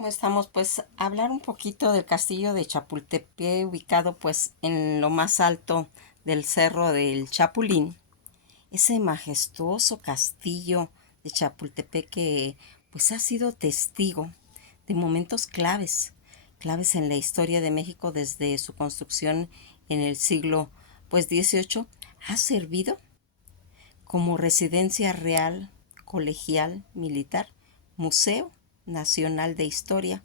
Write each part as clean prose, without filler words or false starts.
¿Cómo estamos? Pues hablar un poquito del castillo de Chapultepec, ubicado pues en lo más alto del cerro del Chapulín. Ese majestuoso castillo de Chapultepec que pues ha sido testigo de momentos claves en la historia de México desde su construcción en el siglo pues XVIII. Ha servido como residencia real, colegial, militar, Museo Nacional de Historia.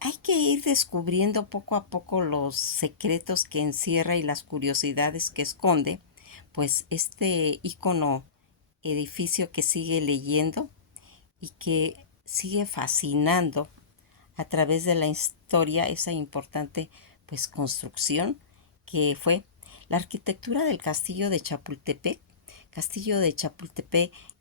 Hay que ir descubriendo poco a poco los secretos que encierra y las curiosidades que esconde, pues este ícono edificio que sigue leyendo y que sigue fascinando a través de la historia esa importante pues construcción que fue la arquitectura del castillo de Chapultepec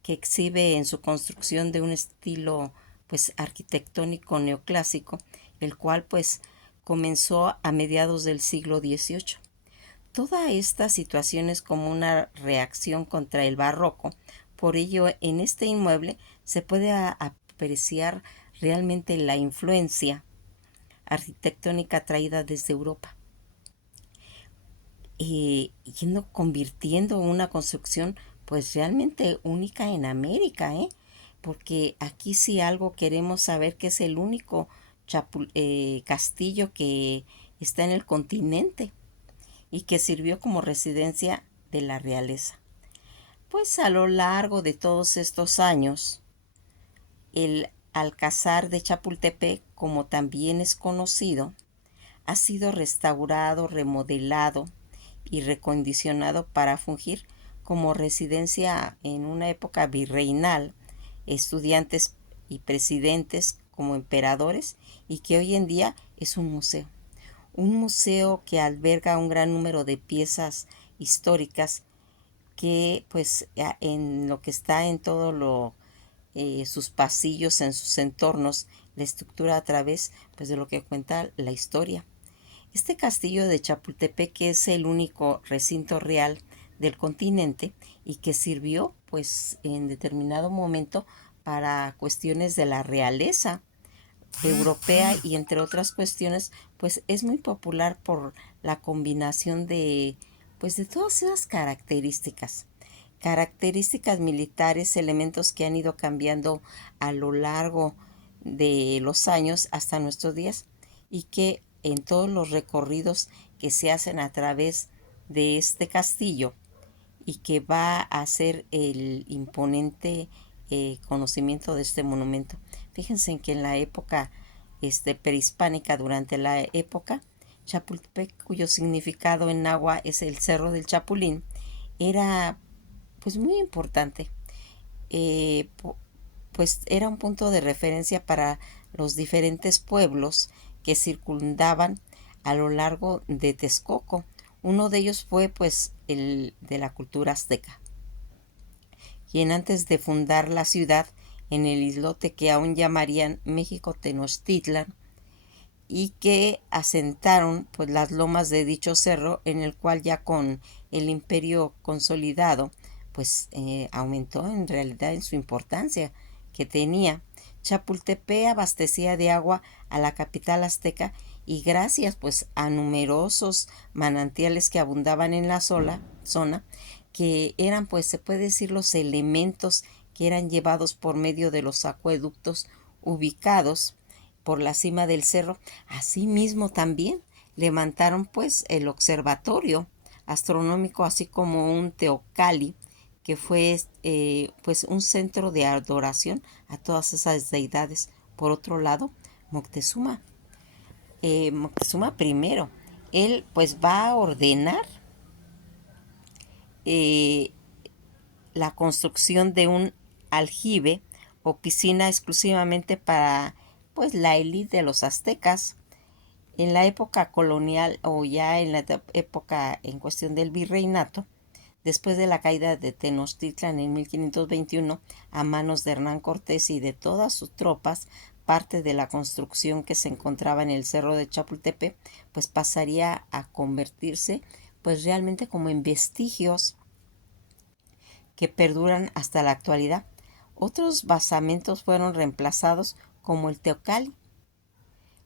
que exhibe en su construcción de un estilo pues arquitectónico neoclásico, el cual pues comenzó a mediados del siglo XVIII. Toda esta situación es como una reacción contra el barroco. Por ello, en este inmueble se puede apreciar realmente la influencia arquitectónica traída desde Europa, yendo convirtiendo una construcción pues realmente única en América, porque aquí si algo queremos saber que es el único castillo que está en el continente y que sirvió como residencia de la realeza. Pues a lo largo de todos estos años, el Alcázar de Chapultepec, como también es conocido, ha sido restaurado, remodelado y recondicionado para fungir como residencia en una época virreinal, estudiantes y presidentes como emperadores, y que hoy en día es un museo que alberga un gran número de piezas históricas que pues en lo que está en todo lo sus pasillos, en sus entornos, la estructura a través pues de lo que cuenta la historia. Este castillo de Chapultepec que es el único recinto real del continente y que sirvió pues en determinado momento para cuestiones de la realeza europea y entre otras cuestiones pues es muy popular por la combinación de pues de todas esas características militares, elementos que han ido cambiando a lo largo de los años hasta nuestros días y que en todos los recorridos que se hacen a través de este castillo y que va a ser el imponente conocimiento de este monumento. Fíjense en que en la época prehispánica, durante la época Chapultepec, cuyo significado en náhuatl es el Cerro del Chapulín, era pues muy importante. Eh, pues era un punto de referencia para los diferentes pueblos que circundaban a lo largo de Texcoco. Uno de ellos fue pues el de la cultura azteca, quien antes de fundar la ciudad en el islote que aún llamarían México Tenochtitlan y que asentaron pues las lomas de dicho cerro en el cual ya con el imperio consolidado pues aumentó en realidad en su importancia que tenía. Chapultepec abastecía de agua a la capital azteca y gracias pues a numerosos manantiales que abundaban en la zona que eran pues se puede decir los elementos que eran llevados por medio de los acueductos ubicados por la cima del cerro. Asimismo también levantaron pues el observatorio astronómico así como un teocalli que fue pues un centro de adoración a todas esas deidades. Por otro lado, Moctezuma, Moctezuma primero, él pues va a ordenar eh, la construcción de un aljibe o piscina exclusivamente para pues la élite de los aztecas. En la época colonial o ya en la época en cuestión del virreinato, después de la caída de Tenochtitlan en 1521 a manos de Hernán Cortés y de todas sus tropas, parte de la construcción que se encontraba en el cerro de Chapultepec, pues pasaría a convertirse pues realmente como en vestigios que perduran hasta la actualidad. Otros basamentos fueron reemplazados, como el Teocalli,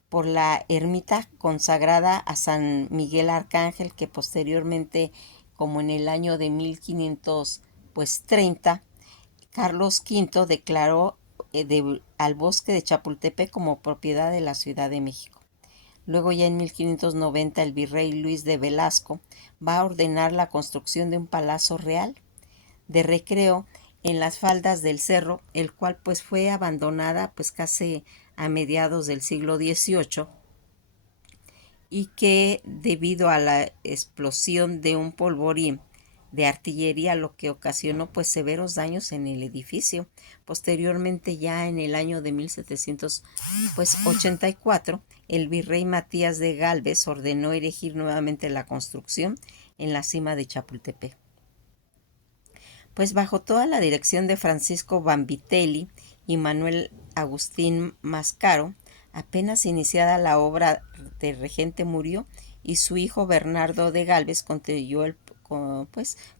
por la ermita consagrada a San Miguel Arcángel, que posteriormente, como en el año de 1530, Carlos V declaró al bosque de Chapultepec como propiedad de la Ciudad de México. Luego, ya en 1590, el virrey Luis de Velasco va a ordenar la construcción de un palacio real de recreo en las faldas del cerro, el cual pues fue abandonada pues casi a mediados del siglo XVIII, y que, debido a la explosión de un polvorín de artillería, lo que ocasionó pues severos daños en el edificio. Posteriormente, ya en el año de 1784, el virrey Matías de Gálvez ordenó erigir nuevamente la construcción en la cima de Chapultepec. Pues bajo toda la dirección de Francisco Vanvitelli y Manuel Agustín Mascaro, apenas iniciada la obra de regente murió, y su hijo Bernardo de Gálvez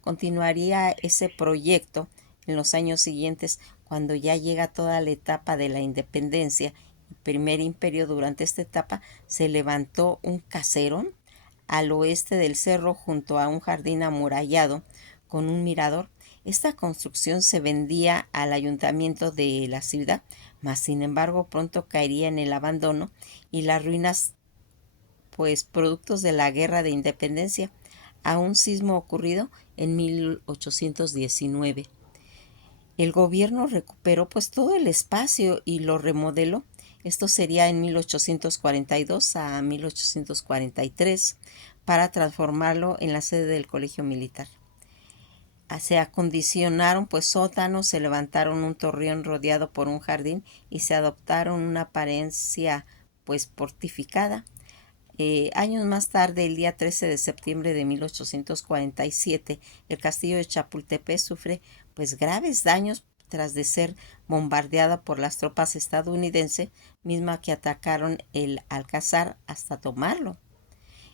continuaría ese proyecto en los años siguientes, cuando ya llega toda la etapa de la independencia, el primer imperio. Durante esta etapa se levantó un caserón al oeste del cerro, junto a un jardín amurallado con un mirador. Esta construcción se vendía al ayuntamiento de la ciudad, mas sin embargo pronto caería en el abandono y las ruinas, pues productos de la guerra de independencia, a un sismo ocurrido en 1819. El gobierno recuperó pues todo el espacio y lo remodeló. Esto sería en 1842 a 1843, para transformarlo en la sede del Colegio Militar. Se acondicionaron pues sótanos, se levantaron un torreón rodeado por un jardín y se adoptaron una apariencia pues fortificada. Años más tarde, el día 13 de septiembre de 1847, el castillo de Chapultepec sufre pues graves daños tras de ser bombardeada por las tropas estadounidenses, misma que atacaron el Alcázar hasta tomarlo.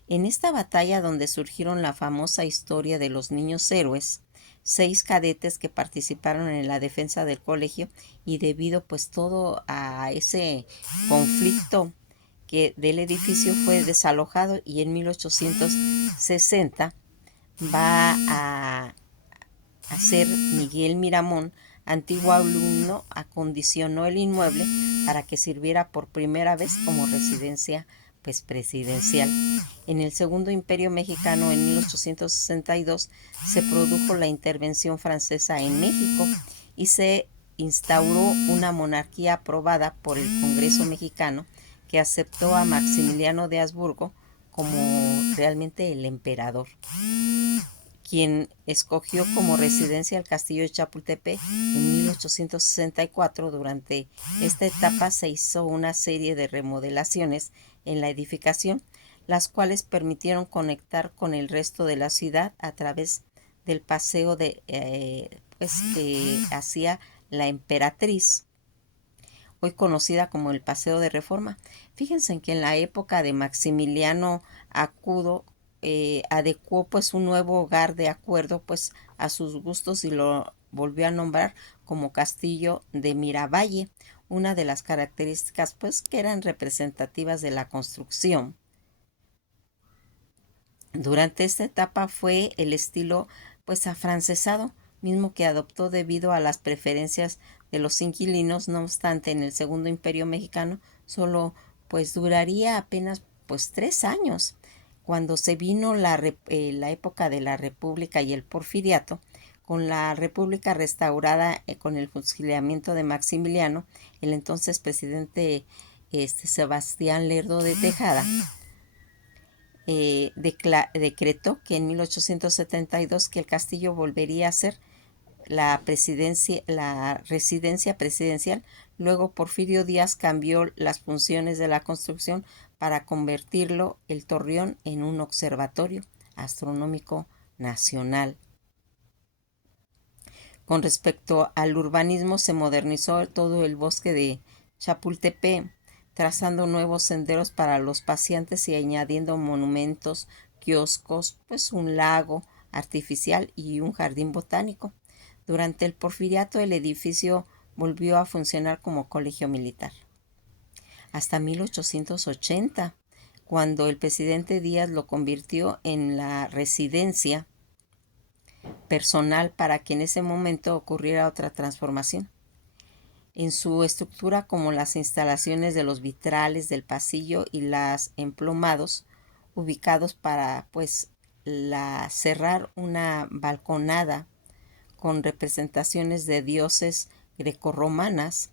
En esta batalla, donde surgieron la famosa historia de los niños héroes, 6 cadetes que participaron en la defensa del colegio, y debido pues todo a ese conflicto que del edificio, fue desalojado, y en 1860 va a ser Miguel Miramón, antiguo alumno, acondicionó el inmueble para que sirviera por primera vez como residencia pues presidencial. En el Segundo Imperio Mexicano, en 1862, se produjo la intervención francesa en México y se instauró una monarquía aprobada por el Congreso mexicano, que aceptó a Maximiliano de Habsburgo como realmente el emperador, quien escogió como residencia el castillo de Chapultepec en 1864. Durante esta etapa se hizo una serie de remodelaciones en la edificación, las cuales permitieron conectar con el resto de la ciudad a través del paseo que hacía la Emperatriz, hoy conocida como el Paseo de Reforma. Fíjense en que en la época de Maximiliano adecuó pues un nuevo hogar de acuerdo pues a sus gustos, y lo volvió a nombrar como Castillo de Miravalle, una de las características pues que eran representativas de la construcción. Durante esta etapa fue el estilo pues afrancesado, mismo que adoptó debido a las preferencias de los inquilinos. No obstante, en el Segundo Imperio Mexicano solo pues duraría apenas pues 3 años. Cuando se vino la época de la República y el Porfiriato, con la República restaurada, con el fusilamiento de Maximiliano, el entonces presidente Sebastián Lerdo de Tejada decretó que en 1872 que el castillo volvería a ser la residencia presidencial. Luego Porfirio Díaz cambió las funciones de la construcción para convertirlo, el torreón, en un observatorio astronómico nacional. Con respecto al urbanismo, se modernizó todo el bosque de Chapultepec, trazando nuevos senderos para los paseantes y añadiendo monumentos, kioscos, pues un lago artificial y un jardín botánico. Durante el Porfiriato, el edificio volvió a funcionar como colegio militar. Hasta 1880, cuando el presidente Díaz lo convirtió en la residencia personal para que en ese momento ocurriera otra transformación. En su estructura, como las instalaciones de los vitrales del pasillo y las emplomados, ubicados para cerrar una balconada con representaciones de dioses grecorromanas.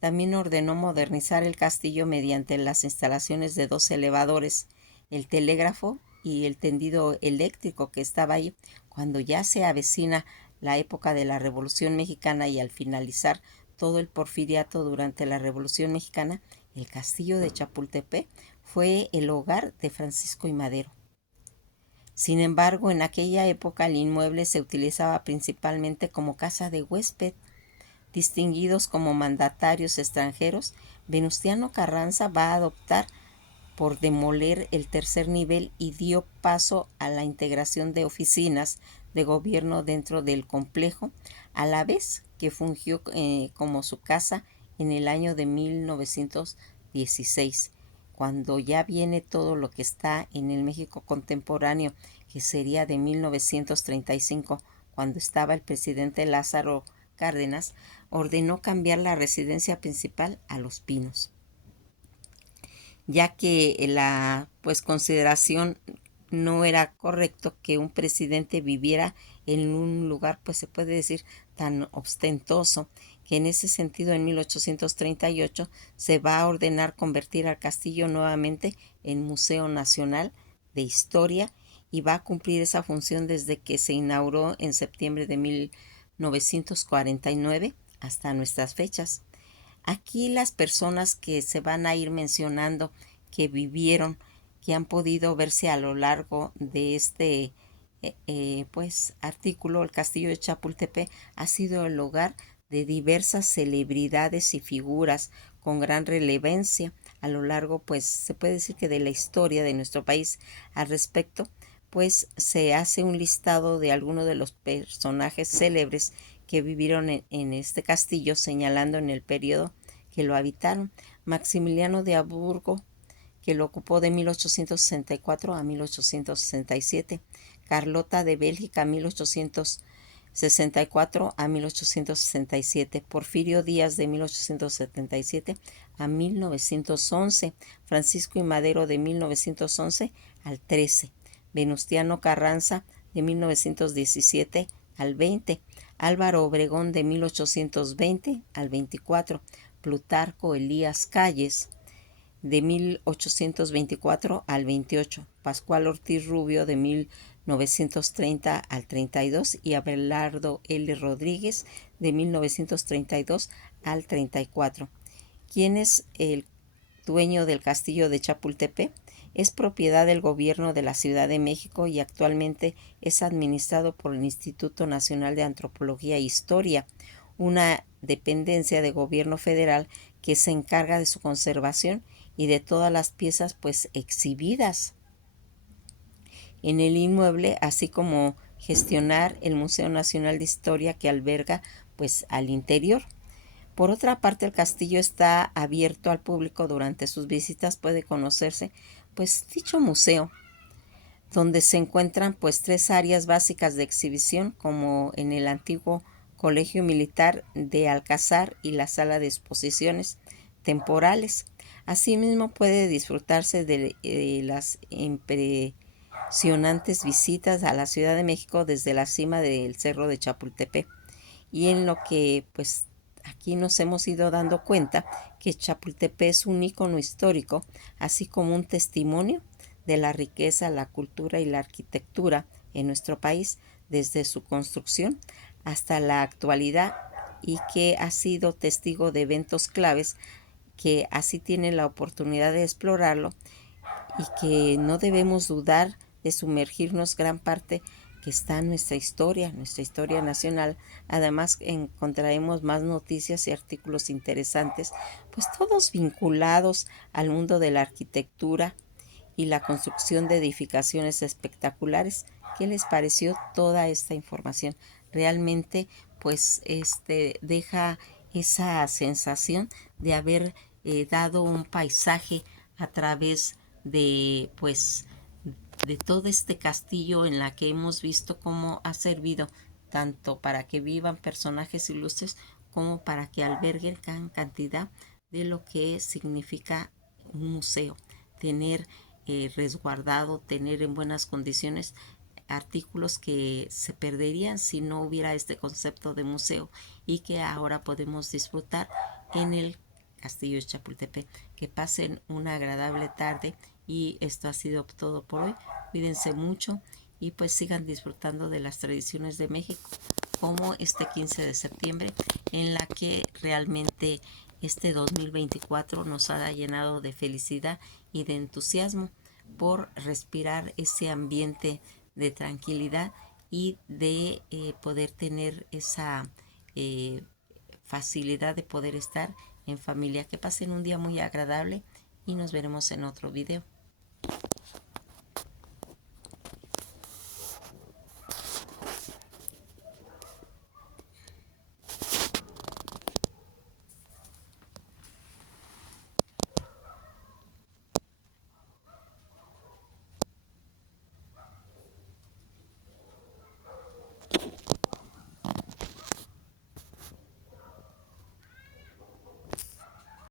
También ordenó modernizar el castillo mediante las instalaciones de 2 elevadores, el telégrafo y el tendido eléctrico que estaba ahí. Cuando ya se avecina la época de la Revolución Mexicana y al finalizar todo el porfiriato durante la Revolución Mexicana, el castillo de Chapultepec fue el hogar de Francisco I. Madero. Sin embargo, en aquella época el inmueble se utilizaba principalmente como casa de huésped. Distinguidos como mandatarios extranjeros, Venustiano Carranza va a optar por demoler el tercer nivel y dio paso a la integración de oficinas de gobierno dentro del complejo, a la vez que fungió como su casa en el año de 1916, cuando ya viene todo lo que está en el México contemporáneo, que sería de 1935, cuando estaba el presidente Lázaro Cárdenas, ordenó cambiar la residencia principal a Los Pinos, ya que la consideración no era correcto que un presidente viviera en un lugar, se puede decir, tan ostentoso, que en ese sentido en 1838 se va a ordenar convertir al castillo nuevamente en Museo Nacional de Historia y va a cumplir esa función desde que se inauguró en septiembre de 1949 hasta nuestras fechas. Aquí las personas que se van a ir mencionando, que vivieron, que han podido verse a lo largo de este artículo, el castillo de Chapultepec ha sido el hogar de diversas celebridades y figuras con gran relevancia a lo largo, se puede decir que de la historia de nuestro país. Al respecto, se hace un listado de algunos de los personajes célebres que vivieron en este castillo, señalando en el periodo que lo habitaron. Maximiliano de Habsburgo, que lo ocupó de 1864 a 1867. Carlota de Bélgica, 1864 a 1867. Porfirio Díaz, de 1877 a 1911. Francisco I. Madero, de 1911 al 13. Venustiano Carranza, de 1917 al 20. Álvaro Obregón, de 1820 al 24. Plutarco Elías Calles, de 1824 al 28. Pascual Ortiz Rubio, de 1930 al 32. Y Abelardo L. Rodríguez, de 1932 al 34. ¿Quién es el dueño del castillo de Chapultepec? Es propiedad del gobierno de la Ciudad de México y actualmente es administrado por el Instituto Nacional de Antropología e Historia, una dependencia de gobierno federal que se encarga de su conservación y de todas las piezas exhibidas en el inmueble, así como gestionar el Museo Nacional de Historia que alberga al interior. Por otra parte, el castillo está abierto al público. Durante sus visitas puede conocerse dicho museo, donde se encuentran 3 áreas básicas de exhibición, como en el antiguo Colegio Militar de Alcázar y la sala de exposiciones temporales. Asimismo, puede disfrutarse de las impresionantes visitas a la Ciudad de México desde la cima del Cerro de Chapultepec, y en lo que aquí nos hemos ido dando cuenta que Chapultepec es un ícono histórico, así como un testimonio de la riqueza, la cultura y la arquitectura en nuestro país desde su construcción hasta la actualidad, y que ha sido testigo de eventos claves, que así tienen la oportunidad de explorarlo y que no debemos dudar de sumergirnos gran parte que está en nuestra historia nacional. Además, encontraremos más noticias y artículos interesantes, todos vinculados al mundo de la arquitectura y la construcción de edificaciones espectaculares. ¿Qué les pareció toda esta información? Realmente, deja esa sensación de haber dado un paisaje a través de pues de todo este castillo en la que hemos visto cómo ha servido tanto para que vivan personajes ilustres como para que alberguen gran cantidad de lo que significa un museo, tener resguardado, tener en buenas condiciones artículos que se perderían si no hubiera este concepto de museo y que ahora podemos disfrutar en el Castillo de Chapultepec. Que pasen una agradable tarde y esto ha sido todo por hoy. Cuídense mucho y pues sigan disfrutando de las tradiciones de México, como este 15 de septiembre, en la que realmente este 2024 nos ha llenado de felicidad y de entusiasmo por respirar ese ambiente de tranquilidad y de poder tener esa eh, facilidad de poder estar en familia. Que pasen un día muy agradable y nos veremos en otro video.